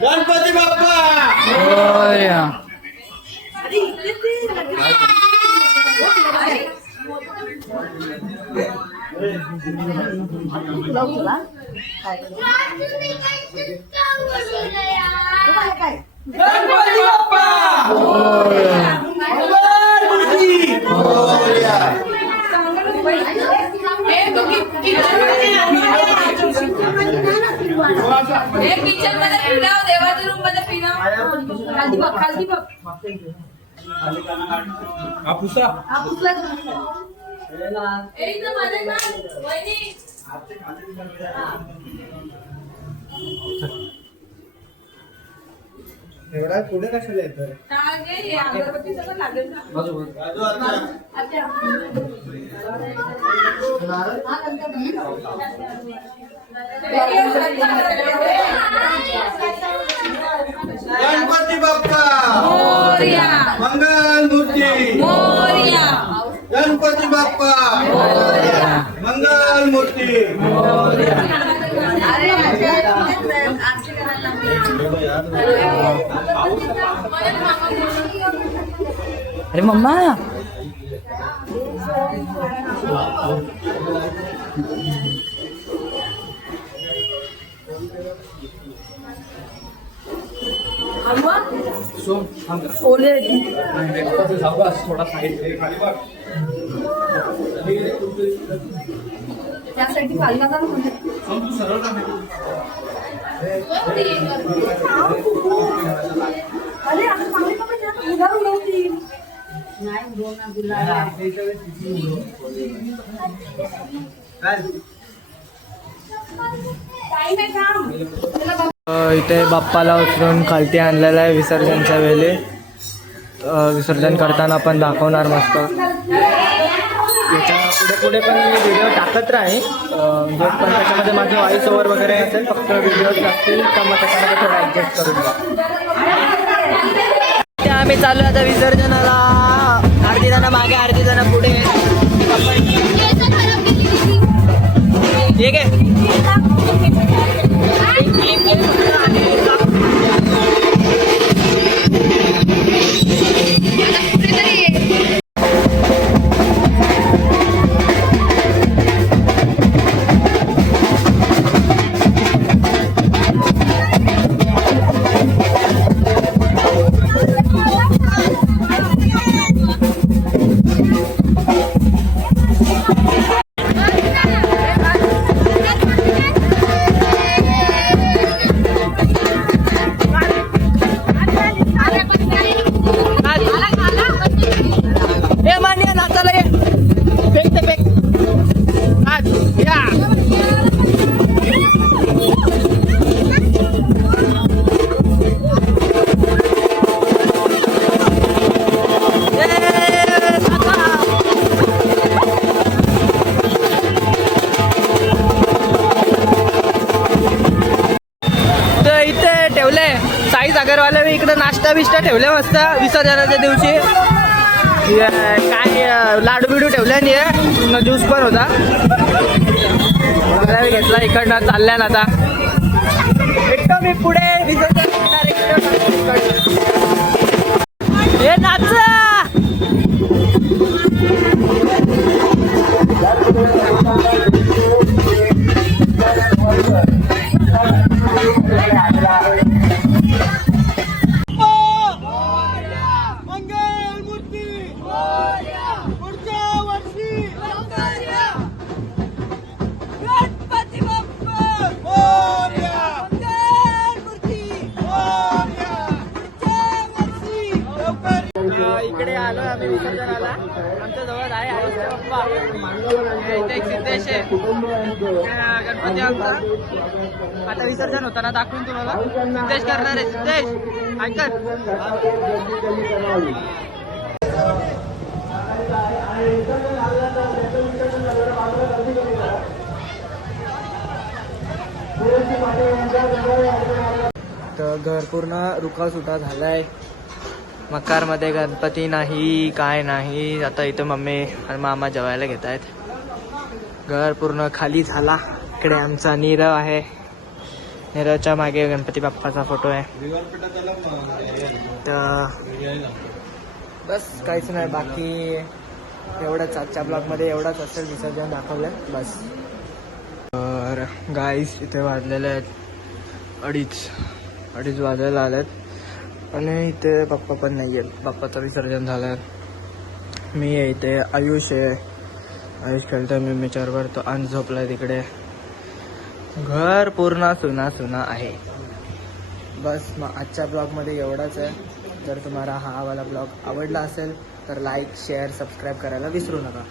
गणपती बाप्पा गणपती बाप्पा देवाच्या रूम मध्ये पिना खाली बघ खाली बघ आपुसा एकदम मध्ये ना वहिनी एवढा पुढे कशाला येतोय हे अगरबत्ती सगळं लागेल ना अच्छा गणपती बाप्पा मोरया मंगल मूर्ती मोरया गणपती बाप्पा मंगल मूर्ती अरे अरे मम्मा ओले थोडा साईड त्यासाठी पालना का म्हणते सरळ अरे आता चांगली बाबा उधार उडवती नाही उडवणार गुलाब टाइम आहे काम इथे बाप्पाला उचलून खालती आणलेला आहे विसर्जनच्या वेळी. विसर्जन करताना आपण दाखवणार मस्त. याच्या पुढे पुढे पण मी व्हिडिओ टाकत राहील, पण त्याच्यामध्ये माझे व्हॉइस ओव्हर वगैरे असेल, फक्त व्हिडिओज असतील तर मग त्याच्यामध्ये थोडं ॲडजस्ट करून द्या. आम्ही चालू आता विसर्जनाला. अर्धी जण मागे अर्धी जण पुढे. ठीक आहे. अगरवाले इकडे नाश्ता बिष्टा ठेवले मस्त विसर्जनाच्या दिवशी. काय लाडू बिडू ठेवले आणि ज्यूस पण होता घेतला. इकडनं चालल्या ना आता एकदम मी पुढे विसर्जन हे नाच. इकडे आलो आम्ही विसर्जनाला. आमच्या जवळ आहे आयुष्य बाप्पा. इथे एक सिद्धेश आहे गणपती आमचा. आता विसर्जन होताना दाखवून तुम्हाला. सिद्धेश करणार आहे. सिद्धेश ऐकत तर घर पूर्ण रुकावसुटा झालाय. मकारमध्ये गणपती नाही, काय नाही. आता इथं मम्मी आणि मामा जेवायला घेत आहेत. घर पूर्ण खाली झाला. इकडे आमचा नीरव आहे. नीरवच्या मागे गणपती बाप्पाचा फोटो आहे. तर बस काहीच नाही बाकी. एवढंच आजच्या ब्लॉगमध्ये एवढंच असेल. विसर्जन दाखवलं बस. तर गाईस इथे वाजलेले आहेत 2:30 वाजायला आलेत आणि इथे पप्पा पण नाही आहेत. पप्पाचं विसर्जन झालं. मी आहे इथे. आयुष आहे. आयुष खेळतोय मिमीच्यावर. तो अंश झोपलाय तिकडे. घर पूर्ण सुना आहे. बस मग आजच्या ब्लॉगमध्ये एवढाच आहे. जर तुम्हाला हा वाला ब्लॉग आवडला असेल तर लाईक शेअर सबस्क्राईब करायला विसरू नका.